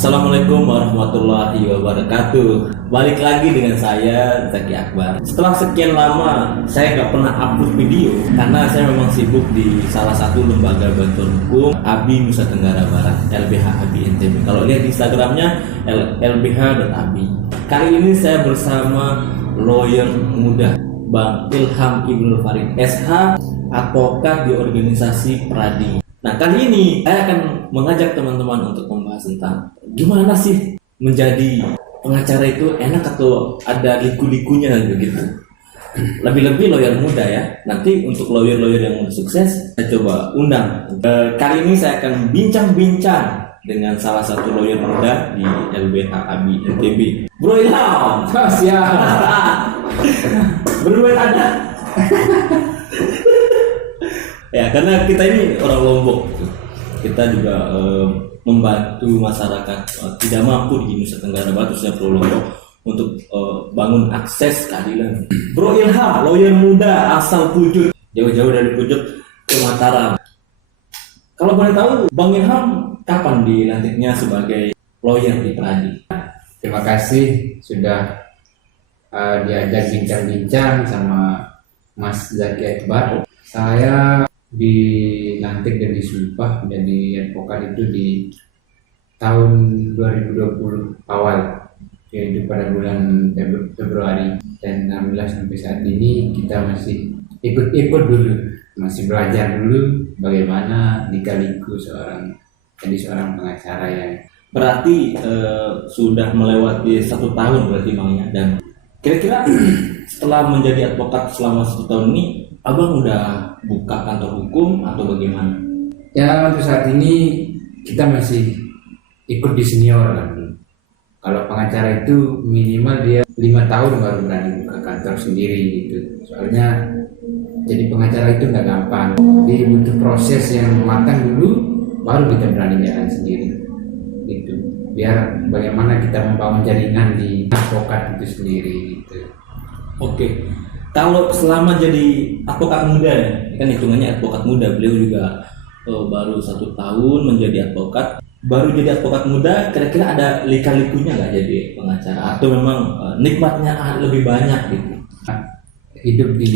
Assalamualaikum warahmatullahi wabarakatuh. Balik lagi dengan saya Zaki Akbar. Setelah sekian lama saya nggak pernah upload video karena saya memang sibuk di salah satu lembaga bantuan hukum ABI Nusa Tenggara Barat, LBH ABI NTB. Kalau lihat di Instagramnya lbh.abi. Kali ini saya bersama lawyer muda Bang Ilham Ibnul Farid SH, advokat di organisasi Pradi. Nah, kali ini saya akan mengajak teman-teman untuk membahas tentang gimana sih menjadi pengacara itu enak atau ada liku-likunya begitu. Lebih-lebih lawyer muda ya. Nanti untuk lawyer-lawyer yang sukses saya coba undang. Kali ini saya akan bincang-bincang dengan salah satu lawyer muda di LBH ABI NTB. Bro Ilham, Siap. berdua ada. Ya, karena kita ini orang Lombok, kita juga membantu masyarakat tidak mampu di Nusa Tenggara Barat, khususnya Pulau Lombok, untuk bangun akses keadilan. Bro Ilham, lawyer muda asal Pujuk, jauh-jauh dari Pujuk ke Mataram. Kalau boleh tahu, Bang Ilham kapan dilantiknya sebagai lawyer di Pradi? Terima kasih sudah diajak bincang-bincang sama Mas Zaki Akbar. Saya dilantik dan disumpah menjadi advokat itu di tahun 2020 awal, yaitu pada bulan Februari, dan alhamdulillah sampai saat ini kita masih ikut-ikut dulu, masih belajar dulu bagaimana lika-liku jadi seorang pengacara yang Berarti sudah melewati 1 tahun berarti Bang ya. Dan kira-kira setelah menjadi advokat selama 1 tahun ini, Abang udah buka kantor hukum atau bagaimana? ya untuk saat ini kita masih ikut di senior kan. Kalau pengacara itu minimal dia 5 tahun baru berani buka kantor sendiri gitu. Soalnya jadi pengacara itu nggak gampang. Dia butuh proses yang matang dulu, baru kita berani jalan sendiri gitu. Biar bagaimana kita membangun jaringan di advokat itu sendiri gitu. Oke, kalau selama jadi advokat muda, kan hitungannya advokat muda, beliau juga baru 1 tahun menjadi advokat. Baru jadi advokat muda, kira-kira ada lika-likunya nggak jadi pengacara? Atau memang nikmatnya lebih banyak gitu? Hidup di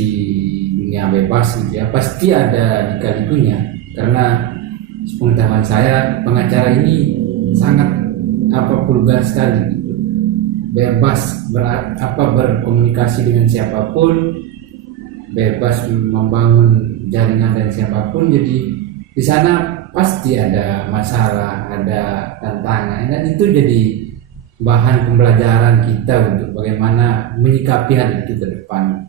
dunia bebas gitu ya, pasti ada lika-likunya. Karena sepengetahuan saya, pengacara ini sangat vulgar sekali gitu. Bebas berkomunikasi dengan siapapun, bebas membangun jaringan dengan siapapun. Jadi di sana pasti ada masalah, ada tantangan, dan itu jadi bahan pembelajaran kita untuk bagaimana menyikapi hal itu ke depan.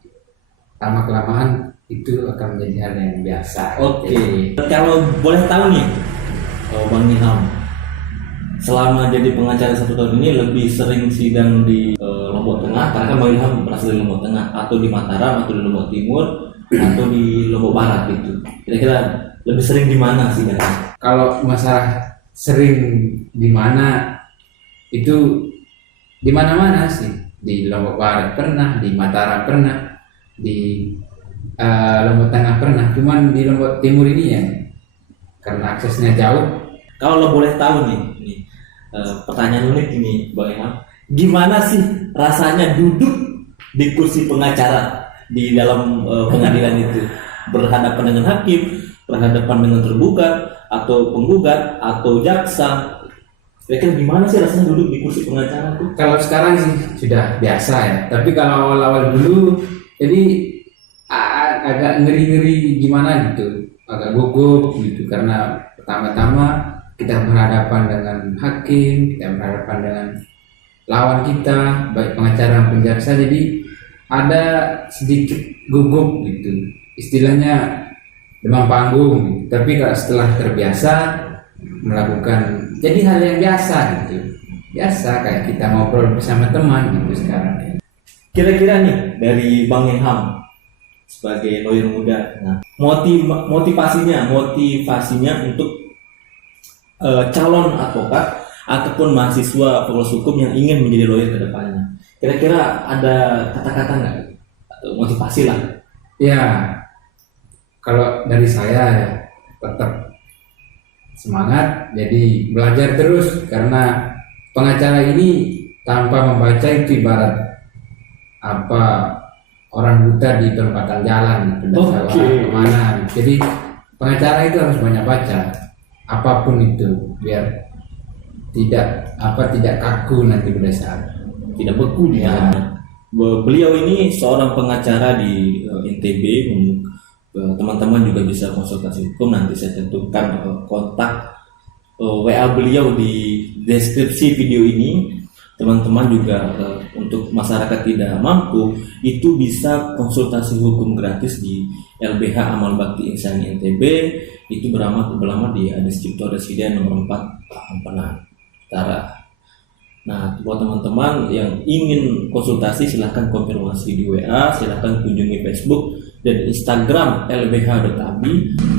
Lama kelamaan itu akan menjadi hal yang biasa. Oke. Kalau boleh tahu nih, Bang Ilham, selama jadi pengacara 1 tahun ini lebih sering sidang di Lombok Tengah, karena kan Bang Ilham berasal dari Lombok Tengah, atau di Mataram, atau di Lombok Timur, atau di Lombok Barat gitu. Kira-kira lebih sering di mana sih? Kalau masalah sering di mana, itu di mana-mana sih. Di Lombok Barat pernah, di Mataram pernah, di Lombok Tengah pernah. Cuman di Lombok Timur ini ya, karena aksesnya jauh. Kalau boleh tahu nih, pertanyaan unik ini Bang Ilham, gimana sih rasanya duduk di kursi pengacara di dalam pengadilan itu, berhadapan dengan hakim, berhadapan dengan tergugat atau penggugat atau jaksa? Kira-kira gimana sih rasanya duduk di kursi pengacara itu? Kalau sekarang sih sudah biasa ya, tapi kalau awal-awal dulu jadi agak ngeri-ngeri gimana gitu, agak gugup gitu, karena pertama-tama kita berhadapan dengan hakim, kita berhadapan dengan lawan kita, baik pengacara maupun jaksa, jadi ada sedikit gugup gitu, istilahnya demam panggung gitu. Tapi kalau setelah terbiasa melakukan, jadi hal yang biasa gitu, biasa kayak kita ngobrol bersama teman gitu sekarang. Kira-kira nih dari Bang Ilham sebagai lawyer muda, nah, motivasinya untuk calon advokat ataupun mahasiswa fakultas hukum yang ingin menjadi lawyer ke depannya, kira-kira ada kata-kata nggak atau motivasi lah? Ya, kalau dari saya ya tetap semangat, jadi belajar terus, karena pengacara ini tanpa membaca itu ibarat orang buta di perempatan jalan, tidak tahu arah kemana. Jadi pengacara itu harus banyak baca apapun itu biar tidak kaku nanti pada saat tidak beku dia. Beliau ini seorang pengacara di NTB. Teman-teman juga bisa konsultasi hukum, nanti saya tentukan kontak WA beliau di deskripsi video ini. Teman-teman juga untuk masyarakat tidak mampu itu bisa konsultasi hukum gratis di LBH Amal Bakti Insani NTB. Itu beralamat di Ades Cipto Residen nomor 4 Ampana Utara. Nah, buat teman-teman yang ingin konsultasi silahkan konfirmasi di WA, silahkan kunjungi Facebook dan Instagram lbh.abi.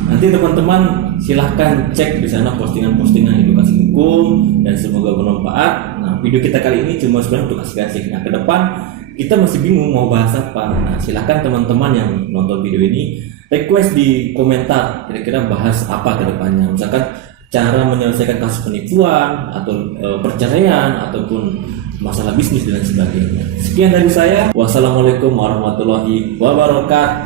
Nanti teman-teman silahkan cek di sana postingan-postingan edukasi hukum dan semoga bermanfaat. Nah, video kita kali ini cuma sebenarnya untuk asik-asik. Nah, ke depan kita masih bingung mau bahas apa. Nah, silahkan teman-teman yang nonton video ini request di komentar kira-kira bahas apa ke depannya. Misalkan cara menyelesaikan kasus penipuan atau perceraian ataupun masalah bisnis dan sebagainya. Sekian dari saya. Wassalamualaikum warahmatullahi wabarakatuh.